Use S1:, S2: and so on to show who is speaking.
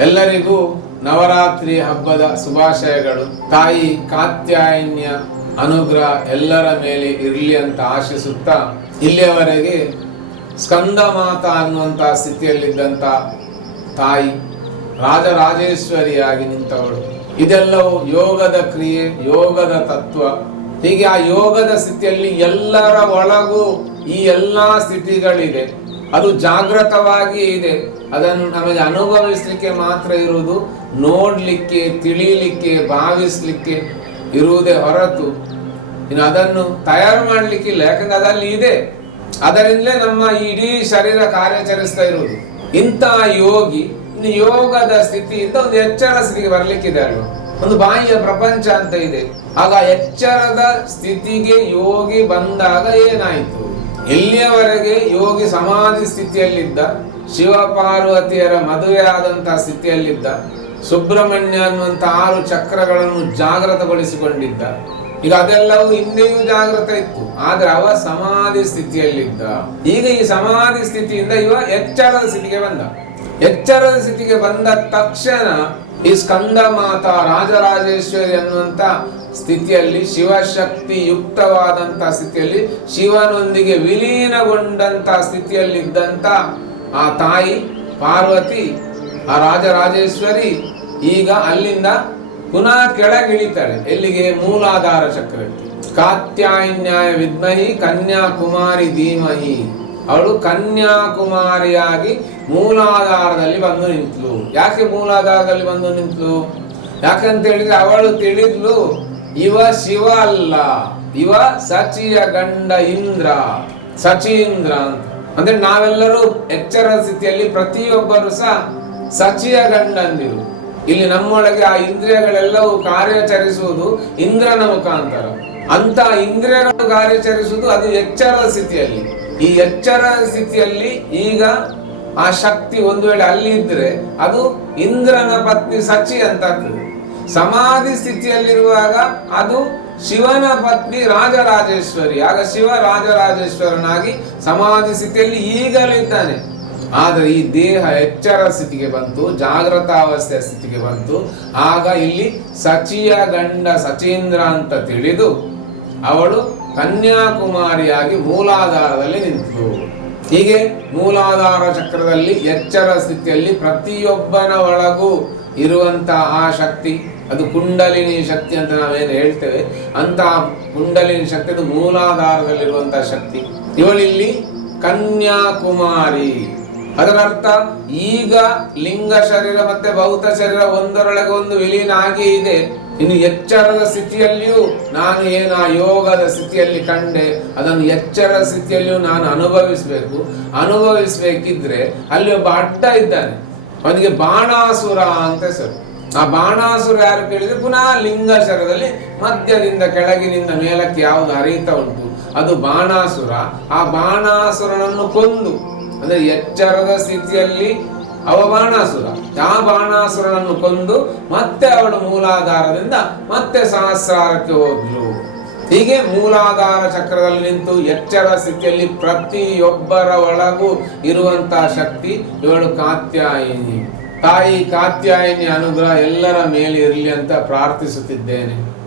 S1: ಎಲ್ಲರಿಗೂ ನವರಾತ್ರಿ ಹಬ್ಬದ ಶುಭಾಶಯಗಳು. ತಾಯಿ ಕಾತ್ಯಾಯನ್ಯ ಅನುಗ್ರಹ ಎಲ್ಲರ ಮೇಲೆ ಇರಲಿ ಅಂತ ಆಶಿಸುತ್ತಾ, ಇಲ್ಲಿಯವರೆಗೆ ಸ್ಕಂದ ಮಾತಾ ಅನ್ನುವಂಥ ಸ್ಥಿತಿಯಲ್ಲಿದ್ದಂಥ ತಾಯಿ ರಾಜರಾಜೇಶ್ವರಿಯಾಗಿ ನಿಂತವಳು. ಇದೆಲ್ಲವೂ ಯೋಗದ ಕ್ರಿಯೆ, ಯೋಗದ ತತ್ವ. ಹೀಗೆ ಆ ಯೋಗದ ಸ್ಥಿತಿಯಲ್ಲಿ ಎಲ್ಲರ ಒಳಗೂ ಈ ಎಲ್ಲಾ ಸ್ಥಿತಿಗಳಿದೆ. ಅದು ಜಾಗೃತವಾಗಿ ಇದೆ. ಅದನ್ನು ನಮಗೆ ಅನುಭವಿಸಲಿಕ್ಕೆ ಮಾತ್ರ ಇರುವುದು, ನೋಡ್ಲಿಕ್ಕೆ, ತಿಳಿಲಿಕ್ಕೆ, ಭಾವಿಸ್ಲಿಕ್ಕೆ ಇರುವುದೇ ಹೊರತು. ಇನ್ನು ಅದನ್ನು ತಯಾರು ಮಾಡಲಿಕ್ಕಿಲ್ಲ ಯಾಕಂದ್ರೆ ಅದಲ್ಲಿ ಇದೆ. ಅದರಿಂದಲೇ ನಮ್ಮ ಇಡೀ ಶರೀರ ಕಾರ್ಯಾಚರಿಸ್ತಾ ಇರುವುದು. ಇಂತಹ ಯೋಗಿ, ಇನ್ನು ಯೋಗದ ಸ್ಥಿತಿಯಿಂದ ಒಂದು ಎಚ್ಚರ ಸ್ಥಿತಿಗೆ ಬರ್ಲಿಕ್ಕಿದೆ ಅಲ್ವಾ? ಒಂದು ಬಾಹ್ಯ ಪ್ರಪಂಚ ಅಂತ ಇದೆ. ಆಗ ಎಚ್ಚರದ ಸ್ಥಿತಿಗೆ ಯೋಗಿ ಬಂದಾಗ ಏನಾಯಿತು? ಇಲ್ಲಿಯವರೆಗೆ ಯೋಗಿ ಸಮಾಧಿ ಸ್ಥಿತಿಯಲ್ಲಿದ್ದ ಶಿವ ಪಾರ್ವತಿಯರ ಮದುವೆ ಆದಂತಹ ಸ್ಥಿತಿಯಲ್ಲಿದ್ದ ಸುಬ್ರಹ್ಮಣ್ಯ ಅನ್ನುವಂತ ಆರು ಚಕ್ರಗಳನ್ನು ಜಾಗೃತಗೊಳಿಸಿಕೊಂಡಿದ್ದ ಈಗ ಅದೆಲ್ಲವೂ ಹಿಂದೆಯೂ ಜಾಗೃತ ಇತ್ತು. ಆದ್ರೆ ಅವ ಸಮಾಧಿ ಸ್ಥಿತಿಯಲ್ಲಿದ್ದ. ಈಗ ಈ ಸಮಾಧಿ ಸ್ಥಿತಿಯಿಂದ ಇವ ಎಚ್ಚರದ ಸ್ಥಿತಿಗೆ ಬಂದ. ಎಚ್ಚರದ ಸ್ಥಿತಿಗೆ ಬಂದ ತಕ್ಷಣ ಈ ಸ್ಕಂದ ಮಾತಾ ರಾಜರಾಜೇಶ್ವರಿ ಅನ್ನುವಂಥ ಸ್ಥಿತಿಯಲ್ಲಿ ಶಿವಶಕ್ತಿ ಯುಕ್ತವಾದಂತ ಸ್ಥಿತಿಯಲ್ಲಿ ಶಿವನೊಂದಿಗೆ ವಿಲೀನಗೊಂಡಂತ ಸ್ಥಿತಿಯಲ್ಲಿದ್ದಂಥ ಆ ತಾಯಿ ಪಾರ್ವತಿ, ಆ ರಾಜರಾಜೇಶ್ವರಿ ಈಗ ಅಲ್ಲಿಂದ ಪುನಃ ಕೆಳಗಿಳಿತಾಳೆ. ಎಲ್ಲಿಗೆ? ಮೂಲಾಧಾರ ಚಕ್ರಕ್ಕೆ. ಕಾತ್ಯಾಯಿನ್ಯಾಯ ವಿದ್ಮಹಿ, ಕನ್ಯಾಕುಮಾರಿ ಧೀಮಹಿ. ಅವಳು ಕನ್ಯಾಕುಮಾರಿಯಾಗಿ ಮೂಲಾಧಾರದಲ್ಲಿ ಬಂದು ನಿಂತಳು ಯಾಕೆ ಮೂಲಾಧಾರದಲ್ಲಿ ಬಂದು ನಿಂತಳು ಯಾಕಂತ ಹೇಳಿದ್ರೆ ಅವಳು ತಿಳಿದ್ಲು, ಇವ ಶಿವ ಅಲ್ಲ, ಇವ ಸಚಿಯ ಗಂಡ ಇಂದ್ರ, ಸಚೀಂದ್ರ ಅಂತ. ಅಂದ್ರೆ ನಾವೆಲ್ಲರೂ ಎಚ್ಚರ ಸ್ಥಿತಿಯಲ್ಲಿ ಪ್ರತಿಯೊಬ್ಬರು ಸಹ ಸಚಿಯ ಗಂಡಂದಿರು. ಇಲ್ಲಿ ನಮ್ಮೊಳಗೆ ಆ ಇಂದ್ರಿಯಗಳೆಲ್ಲವೂ ಕಾರ್ಯಾಚರಿಸುವುದು ಇಂದ್ರನ ಮುಖಾಂತರ. ಅಂತ ಇಂದ್ರಿಯಗಳು ಕಾರ್ಯಾಚರಿಸುವುದು ಅದು ಎಚ್ಚರದ ಸ್ಥಿತಿಯಲ್ಲಿ. ಈ ಎಚ್ಚರ ಸ್ಥಿತಿಯಲ್ಲಿ ಈಗ ಆ ಶಕ್ತಿ ಒಂದು ವೇಳೆ ಅಲ್ಲಿ ಇದ್ರೆ ಅದು ಇಂದ್ರನ ಪತ್ನಿ ಸಚಿ ಅಂತ ಸಮಾಧಿ ಸ್ಥಿತಿಯಲ್ಲಿರುವಾಗ ಅದು ಶಿವನ ಪತ್ನಿ ರಾಜರಾಜೇಶ್ವರಿ. ಆಗ ಶಿವ ರಾಜರಾಜೇಶ್ವರನಾಗಿ ಸಮಾಧಿ ಸ್ಥಿತಿಯಲ್ಲಿ ಈಗಲೂ ಇದ್ದಾನೆ. ಆದರೆ ಈ ದೇಹ ಎಚ್ಚರ ಸ್ಥಿತಿಗೆ ಬಂತು ಜಾಗೃತಾವಸ್ಥೆಯ ಸ್ಥಿತಿಗೆ ಬಂತು. ಆಗ ಇಲ್ಲಿ ಸಚಿಯ ಗಂಡ ಸಚೀಂದ್ರ ಅಂತ ತಿಳಿದು ಅವಳು ಕನ್ಯಾಕುಮಾರಿಯಾಗಿ ಮೂಲಾಧಾರದಲ್ಲಿ ನಿಂತು. ಹೀಗೆ ಮೂಲಾಧಾರ ಚಕ್ರದಲ್ಲಿ ಎಚ್ಚರ ಸ್ಥಿತಿಯಲ್ಲಿ ಪ್ರತಿಯೊಬ್ಬನ ಒಳಗೂ ಇರುವಂತಹ ಶಕ್ತಿ, ಅದು ಕುಂಡಲಿನಿ ಶಕ್ತಿ ಅಂತ ನಾವೇನು ಹೇಳ್ತೇವೆ, ಅಂತಹ ಕುಂಡಲಿನಿ ಶಕ್ತಿ, ಅದು ಮೂಲಾಧಾರದಲ್ಲಿರುವಂತಹ ಶಕ್ತಿ. ಇವಳಿಲ್ಲಿ ಕನ್ಯಾಕುಮಾರಿ. ಅದರರ್ಥ, ಈಗ ಲಿಂಗ ಶರೀರ ಮತ್ತೆ ಭೌತ ಶರೀರ ಒಂದರೊಳಗೆ ಒಂದು ವಿಲೀನ ಆಗಿ ಇದೆ. ಇನ್ನು ಎಚ್ಚರದ ಸ್ಥಿತಿಯಲ್ಲಿಯೂ ನಾನು ಏನ ಯೋಗದ ಸ್ಥಿತಿಯಲ್ಲಿ ಕಂಡೆ, ಅದನ್ನು ಎಚ್ಚರ ಸ್ಥಿತಿಯಲ್ಲಿಯೂ ನಾನು ಅನುಭವಿಸಬೇಕು. ಅನುಭವಿಸಬೇಕಿದ್ರೆ ಅಲ್ಲಿ ಒಬ್ಬ ಅಡ್ಡ ಇದ್ದಾನೆ. ಅವನಿಗೆ ಬಾಣಾಸುರ ಅಂತ ಹೆಸರು. ಆ ಬಾಣಾಸುರ ಯಾರು ಕೇಳಿದ್ರೆ ಪುನಃ ಲಿಂಗ ಶರದಲ್ಲಿ ಮಧ್ಯದಿಂದ ಕೆಳಗಿನಿಂದ ಮೇಲಕ್ಕೆ ಯಾವುದು ಹರಿತಾ ಉಂಟು, ಅದು ಬಾಣಾಸುರ. ಆ ಬಾಣಾಸುರನನ್ನು ಕೊಂದು, ಅಂದ್ರೆ ಎಚ್ಚರದ ಸ್ಥಿತಿಯಲ್ಲಿ ಅವ ಬಾಣಾಸುರ. ಆ ಬಾಣಾಸುರನನ್ನು ಕೊಂದು ಮತ್ತೆ ಅವಳು ಮೂಲಾಧಾರದಿಂದ ಮತ್ತೆ ಸಹಸ್ರಾರಕ್ಕೆ ಹೋದ್ಲು. ಹೀಗೆ ಮೂಲಾಧಾರ ಚಕ್ರದಲ್ಲಿ ನಿಂತು ಎಚ್ಚರ ಸ್ಥಿತಿಯಲ್ಲಿ ಪ್ರತಿಯೊಬ್ಬರ ಒಳಗೂ ಇರುವಂತಹ ಶಕ್ತಿ ಇವಳು ಕಾತ್ಯಾಯಿನಿ. ತಾಯಿ ಕಾತ್ಯಾಯಿನಿ ಅನುಗ್ರಹ ಎಲ್ಲರ ಮೇಲೆ ಇರಲಿ ಅಂತ ಪ್ರಾರ್ಥಿಸುತ್ತಿದ್ದೇನೆ.